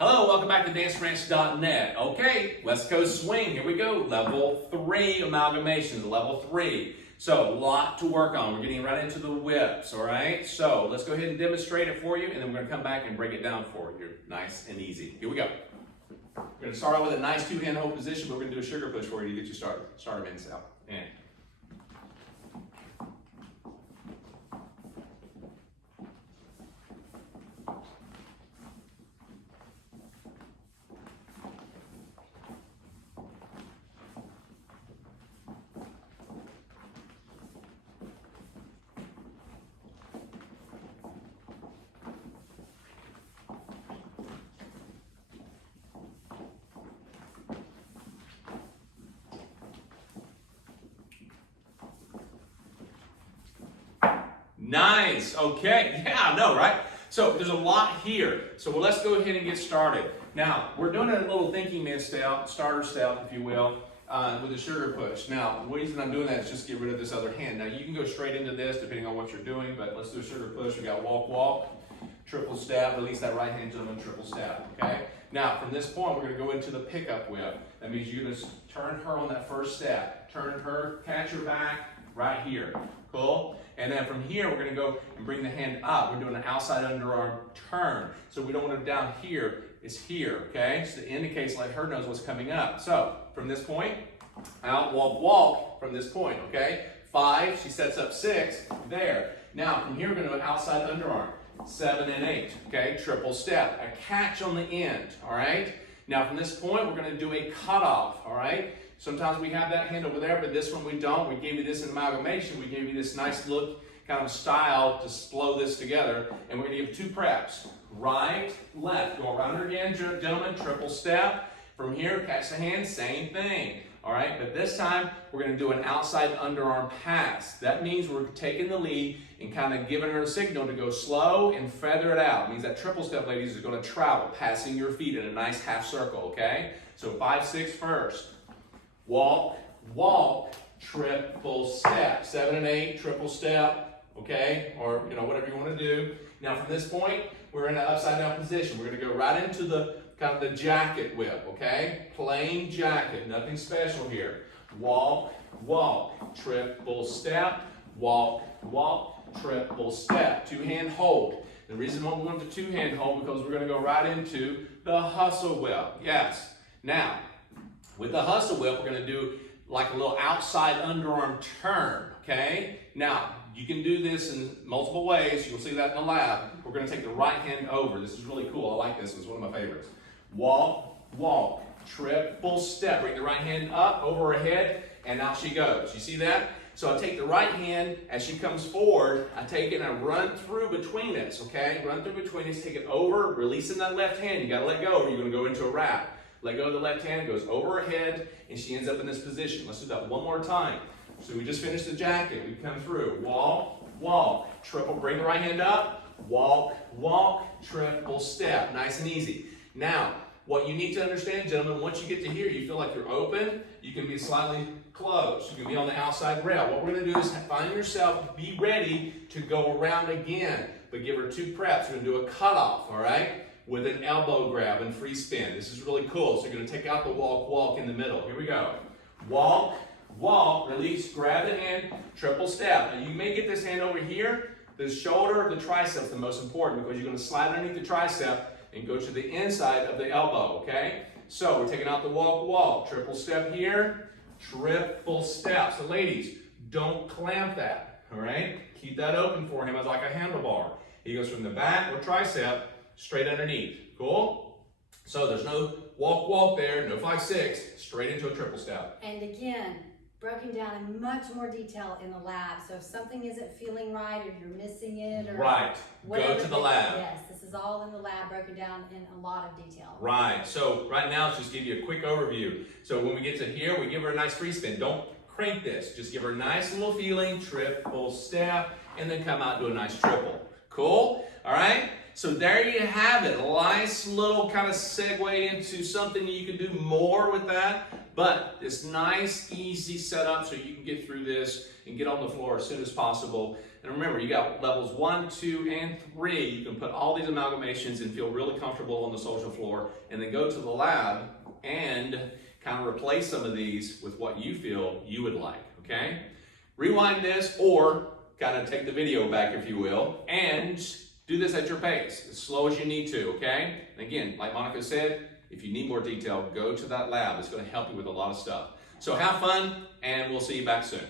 Hello, welcome back to DanceRanch.net. Okay, West Coast swing. Here we go. Level 3 amalgamations, level 3. So, a lot to work on. We're getting right into the whips, all right? So, let's go ahead and demonstrate it for you, and then we're going to come back and break it down for you. Nice and easy. Here we go. We're going to start out with a nice two-hand hold position, but we're going to do a sugar push for you to get you started. Start them in, out. And. Nice, okay, yeah, I know, right? So there's a lot here. So let's go ahead and get started. Now, we're doing a little thinking man step, starter step, if you will, with a sugar push. Now, the reason I'm doing that is just get rid of this other hand. Now, you can go straight into this depending on what you're doing, but let's do a sugar push. We got walk, walk, triple step, release that right hand gentleman, triple step, okay? Now, from this point, we're gonna go into the pickup whip. That means you're gonna turn her on that first step. Turn her, catch her back, right here, cool? And then from here, we're going to go and bring the hand up. We're doing an outside underarm turn. So we don't want it down here, it's here, okay? So it indicates, let her knows what's coming up. So from this point, out, walk, walk from this point, okay? 5, she sets up 6, there. Now from here, we're going to do an outside underarm. 7 and 8, okay? Triple step, a catch on the end, all right? Now from this point, we're going to do a cutoff, all right? Sometimes we have that hand over there, but this one we don't. We gave you this in amalgamation. We gave you this nice look, kind of style to flow this together. And we're going to give 2 preps. Right, left. Go around her again, gentlemen. Triple step. From here, catch the hand. Same thing. All right, but this time we're going to do an outside underarm pass. That means we're taking the lead and kind of giving her a signal to go slow and feather it out. It means that triple step, ladies, is going to travel, passing your feet in a nice half circle, okay? So 5, 6 first. Walk, walk, triple step. 7 and 8, triple step, okay? Or, whatever you want to do. Now, from this point, we're in an upside down position. We're going to go right into the kind of the jacket whip, okay? Plain jacket, nothing special here. Walk, walk, triple step, walk, walk, triple step. 2-hand hold. The reason why we want the 2-hand hold because we're going to go right into the hustle whip. Yes. Now, with the hustle whip, we're going to do like a little outside underarm turn, okay? Now, you can do this in multiple ways. You'll see that in the lab. We're going to take the right hand over. This is really cool. I like this one. It's one of my favorites. Walk, walk, triple step. Bring the right hand up, over her head, and out she goes. You see that? So I take the right hand as she comes forward. I take it and I run through between us, okay? Run through between us, take it over, releasing that left hand. You got to let go or you're going to go into a wrap. Let go of the left hand, goes over her head, and she ends up in this position. Let's do that one more time. So we just finished the jacket. We come through. Walk, walk, triple. Bring the right hand up. Walk, walk, triple step. Nice and easy. Now, what you need to understand, gentlemen, once you get to here, you feel like you're open. You can be slightly closed. You can be on the outside rail. What we're going to do is find yourself, be ready to go around again. But give her 2 preps. We're going to do a cutoff, all right? With an elbow grab and free spin. This is really cool. So you're going to take out the walk, walk in the middle. Here we go. Walk, walk, release, grab the hand, triple step. Now you may get this hand over here. The shoulder of the tricep is the most important because you're going to slide underneath the tricep and go to the inside of the elbow, okay? So we're taking out the walk, walk, triple step here, triple step. So ladies, don't clamp that, all right? Keep that open for him as like a handlebar. He goes from the back or tricep straight underneath. Cool? So there's no walk, walk there, no 5, 6, straight into a triple step. And again, broken down in much more detail in the lab. So if something isn't feeling right or you're missing it or right, go to the lab. Yes, this is all in the lab, broken down in a lot of detail. Right, so right now let's just give you a quick overview. So when we get to here, we give her a nice free spin. Don't crank this, just give her a nice little feeling, triple step, and then come out and do a nice triple. Cool? All right? So there you have it. Nice little kind of segue into something you can do more with that. But it's nice, easy setup so you can get through this and get on the floor as soon as possible. And remember, you got levels 1, 2, and 3. You can put all these amalgamations and feel really comfortable on the social floor, and then go to the lab and kind of replace some of these with what you feel you would like, okay? Rewind this, or kind of take the video back, if you will, and do this at your pace, as slow as you need to, okay? And again, like Monica said, if you need more detail, go to that lab. It's going to help you with a lot of stuff. So have fun, and we'll see you back soon.